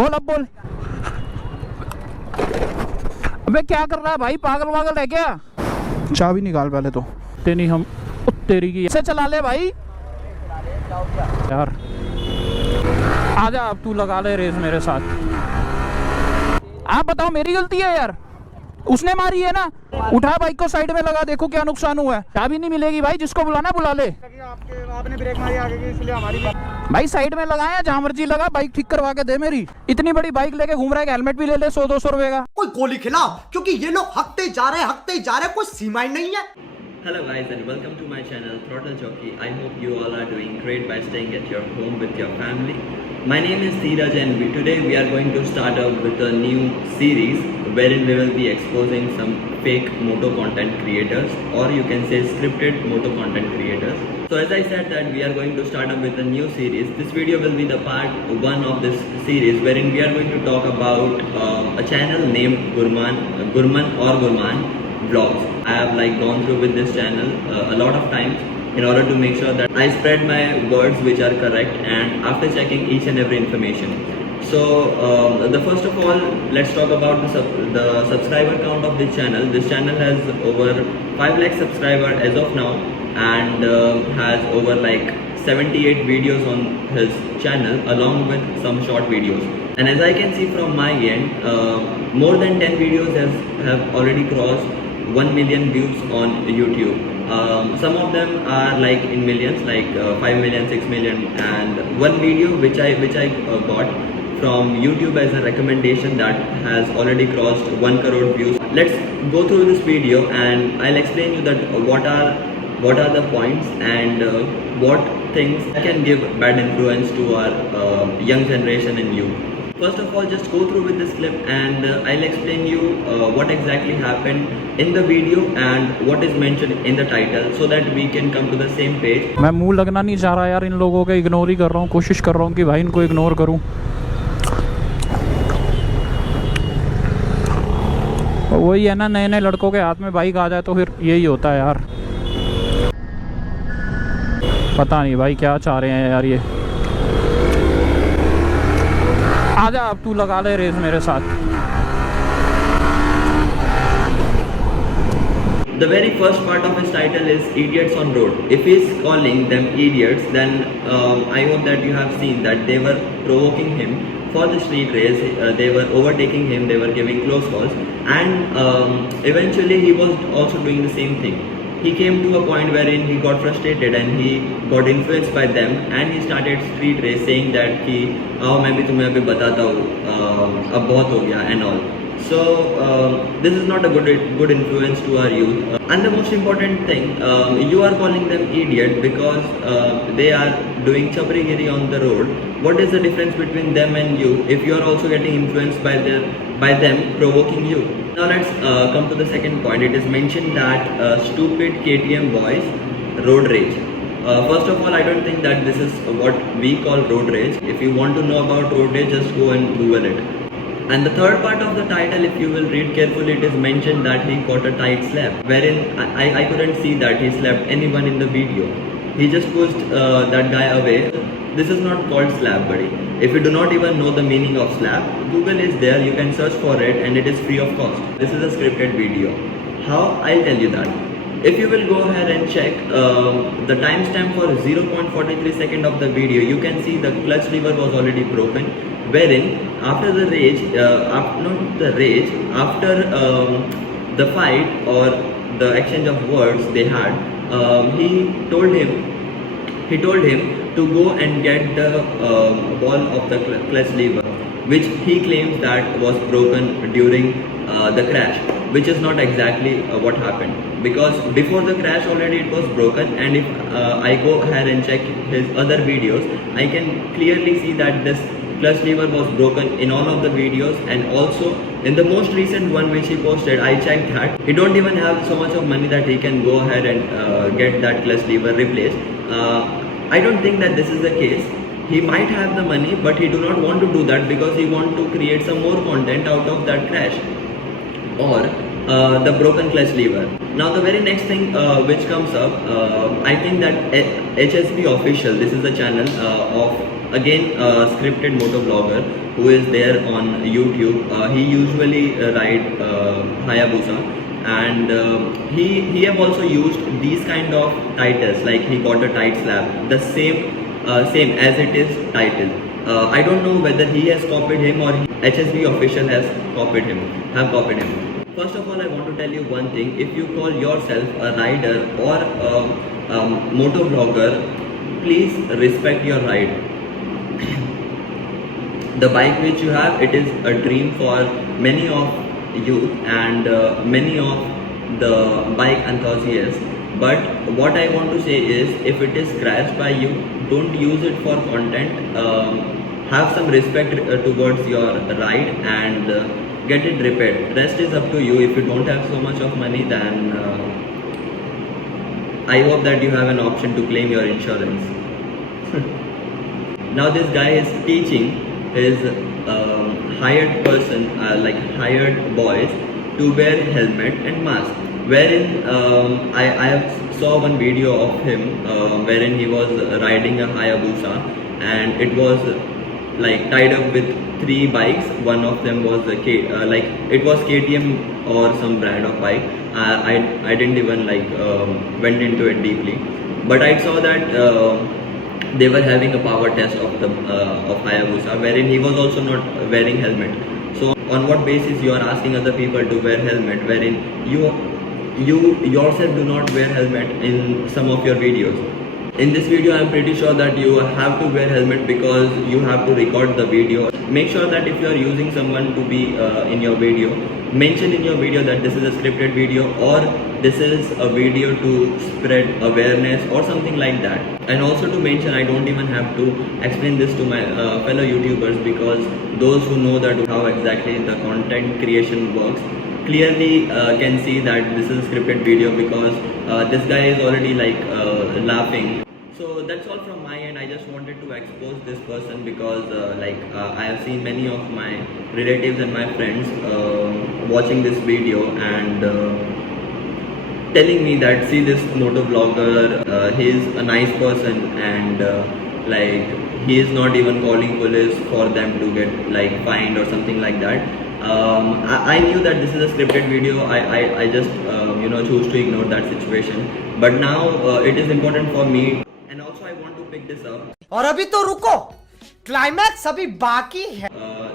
बोल अब बोल। अबे क्या कर रहा है भाई, पागल वागल है क्या? चाबी निकाल पहले तो। तेरी हम तेरी की ऐसे चला ले भाई यार। आजा अब तू लगा ले रेस मेरे साथ। आप बताओ मेरी गलती है यार, उसने मारी है ना। उठा बाइक को साइड में लगा, देखो क्या नुकसान हुआ है। चाबी नहीं मिलेगी भाई, जिसको बुलाना बुला ले। आपने ब्रेक मारी आगे की, इसलिए हमारी भाई साइड में लगाया, जहाँ मर्जी लगा, बाइक ठीक करवा के दे मेरी। इतनी बड़ी बाइक लेके घूम रहा है, हेलमेट भी ले ले 100-200 रुपए का। कोई गोली खिलाओ, क्योंकि ये लोग हकते जा रहे हैं, कोई सीमा ही नहीं है। Hello guys and welcome to my channel Throttle Jockey. I hope you all are doing great by staying at your home with your family. My name is Dheeraj and today we are going to start out with a new series wherein we will be exposing some fake moto content creators, or you can say scripted moto content creators. So as I said that we are going to start up with a new series. This video will be the part 1 of this series wherein we are going to talk about a channel named Gurman vlogs. I have gone through with this channel a lot of times in order to make sure that I spread my words which are correct, and after checking each and every information. So the first of all, let's talk about the subscriber count of this channel. This channel has over 5 lakh subscribers as of now, and has over 78 videos on his channel along with some short videos. And as I can see from my end, more than 10 videos have already crossed 1 million views on YouTube. Some of them are in millions, 5 million, 6 million, and one video which I got from YouTube as a recommendation that has already crossed 1 crore views. Let's go through this video and I'll explain you that what are the points and what things can give bad influence to our young generation and youth. First of all, just go through with this clip and I'll explain you what exactly happened in the video and what is mentioned in the title, so that we can come to the same page. मैं मुंह लगना नहीं चाह रहा यार इन लोगों के, ignore ही कर रहा हूँ, कोशिश कर रहा हूँ कि भाई इनको इग्नोर करूँ। वही है ना, नए नए लड़कों के हाथ में बाइक आ जाए तो फिर यही होता है यार। पता नहीं भाई क्या चाह रहे हैं यार ये। आजा अब तू लगा ले रेस मेरे साथ। The very first part of his title is Idiots on Road. If he's calling them idiots, then I hope that you have seen that they were provoking him for the street race. They were overtaking him, they were giving close calls, and eventually he was also doing the same thing. He came to a point wherein he got frustrated and he got influenced by them, and he started street race saying that कि आओ मैं भी तुम्हें अभी बताता हूँ, अब बहुत हो गया and all. So this is not a good influence to our youth. And the most important thing, you are calling them idiot because they are doing chaprigiri on the road. What is the difference between them and you if you are also getting influenced by them provoking you? Now let's come to the second point. It is mentioned that stupid KTM boys road rage. First of all, I don't think that this is what we call road rage. If you want to know about road rage, just go and Google it. And the third part of the title, if you will read carefully, it is mentioned that he got a tight slap, wherein I couldn't see that he slapped anyone in the video. He just pushed that guy away. This is not called slap, buddy. If you do not even know the meaning of slap, Google is there, you can search for it, and it is free of cost. This is a scripted video. How? I'll tell you that. If you will go ahead and check the timestamp for 0.43 second of the video, you can see the clutch lever was already broken, wherein after the rage, after the fight or the exchange of words they had, he told him to go and get the ball of the clutch lever, which he claims that was broken during the crash, which is not exactly what happened, because before the crash already it was broken. And if I go ahead and check his other videos, I can clearly see that this clutch lever was broken in all of the videos, and also in the most recent one which he posted, I checked that he don't even have so much of money that he can go ahead and get that clutch lever replaced. I don't think that this is the case. He might have the money, but he do not want to do that because he want to create some more content out of that crash or the broken clutch lever. Now the very next thing which comes up, I think that HSB official, this is the channel of again, Scripted Moto Blogger who is there on YouTube. He usually ride Hayabusa, and he have also used these kind of titles, like he got a tight slap, the same as it is title. I don't know whether he has copied him or HSV official have copied him. First of all, I want to tell you one thing. If you call yourself a rider or a moto blogger, please respect your ride. The bike which you have, it is a dream for many of you and many of the bike enthusiasts. But what I want to say is, if it is crashed by you, don't use it for content. Have some respect towards your ride and get it repaired. Rest is up to you. If you don't have so much of money, then I hope that you have an option to claim your insurance. Now this guy is teaching his hired person, like hired boys, to wear helmet and mask. Wherein I saw one video of him wherein he was riding a Hayabusa, and it was like tied up with 3 bikes. One of them was like it was KTM or some brand of bike. I didn't even like went into it deeply, but I saw that they were having a power test of Hayabusa, wherein he was also not wearing helmet. So on what basis you are asking other people to wear helmet, wherein you yourself do not wear helmet in some of your videos? In this video, I am pretty sure that you have to wear helmet because you have to record the video. Make sure that if you are using someone to be in your video, mention in your video that this is a scripted video, or this is a video to spread awareness or something like that. And also to mention, I don't even have to explain this to my fellow YouTubers, because those who know that how exactly the content creation works clearly can see that this is a scripted video, because this guy is already like laughing. So that's all from my end. I just wanted to expose this person because I have seen many of my relatives and my friends watching this video and telling me that, see this moto vlogger, he is a nice person, and like he is not even calling police for them to get like fined or something like that. I knew that this is a scripted video. I just choose to ignore that situation, but now it is important for me, and also I want to pick this up. और अभी तो रुको, climax अभी बाकी है.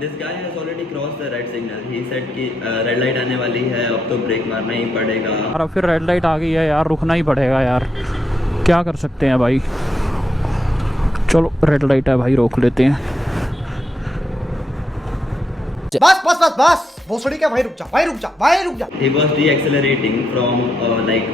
This guy has already crossed the red signal. He said कि red light आने वाली है, अब तो ब्रेक मारना ही पड़ेगा. और फिर रेड लाइट आ गई है यार, रुकना ही पड़ेगा यार, क्या कर सकते हैं भाई. चलो रेड लाइट है भाई, रोक लेते हैं. बस बस बस बस, भोसड़ी का भाई रुक जा, भाई रुक जा, भाई रुक जा. He was deaccelerating from like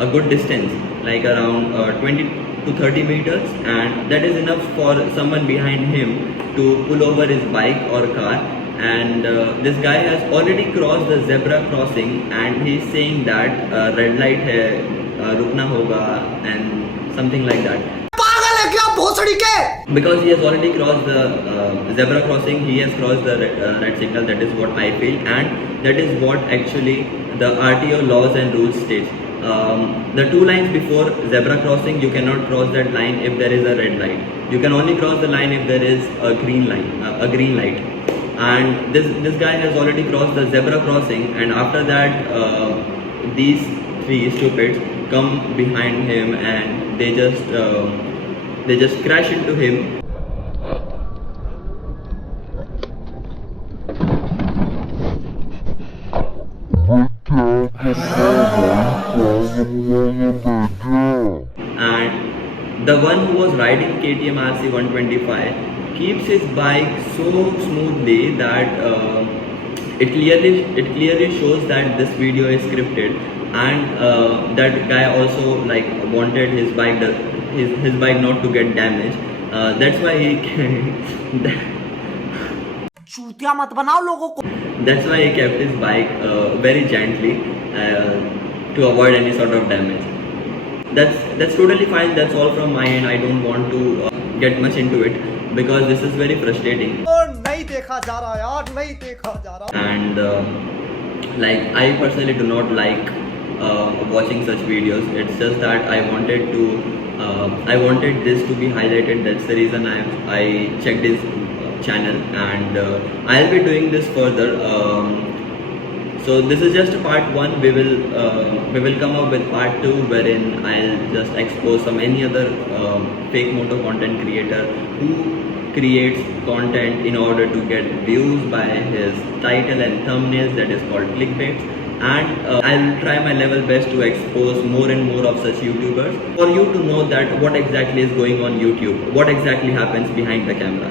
a good distance, like around 20 to 30 meters, and that is enough for someone behind him to pull over his bike or car. And this guy has already crossed the zebra crossing, and he is saying that red light hai, rukna hoga, and something like that. Because he has already crossed the zebra crossing, he has crossed the red signal. That is what I feel, and that is what actually the RTO laws and rules states. The 2 lines before zebra crossing, you cannot cross that line if there is a red light. You can only cross the line if there is a green light. And this guy has already crossed the zebra crossing, and after that these 3 stupids come behind him, and they just crash into him. And the one who was riding KTM RC 125 keeps his bike so smoothly that it clearly shows that this video is scripted, and that guy also like wanted his bike not to get damaged. That's why he चूतिया मत बनाओ लोगों को. That's why he kept his bike very gently to avoid any sort of damage. That's totally fine. That's all from my end. I don't want to get much into it because this is very frustrating. नहीं देखा जा रहा यार, नहीं देखा जा रहा. And like I personally do not like watching such videos. It's just that I wanted to I wanted this to be highlighted. That's the reason I checked his channel, and I'll be doing this further. So this is just a part 1. We will come up with part 2, wherein I'll just expose some any other fake moto content creator who creates content in order to get views by his title and thumbnails, that is called clickbait. And I'll try my level best to expose more and more of such YouTubers for you to know that what exactly is going on YouTube, what exactly happens behind the camera.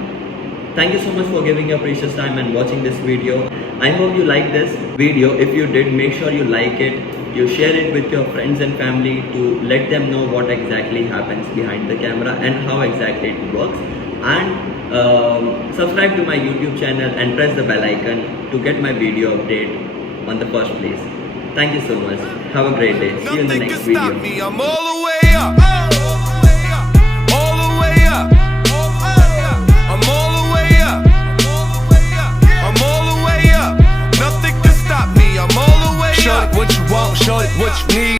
Thank you so much for giving your precious time and watching this video. I hope you like this video. If you did, make sure you like it, you share it with your friends and family to let them know what exactly happens behind the camera and how exactly it works. And subscribe to my YouTube channel and press the bell icon to get my video update on the first place. Thank you so much. Have a great day. See you in the next video. I'm all the way up. All the way up. I'm all the way up. I'm all the way up. Nothing can stop me. I'm all the way up. Show it what you want, show it what you need.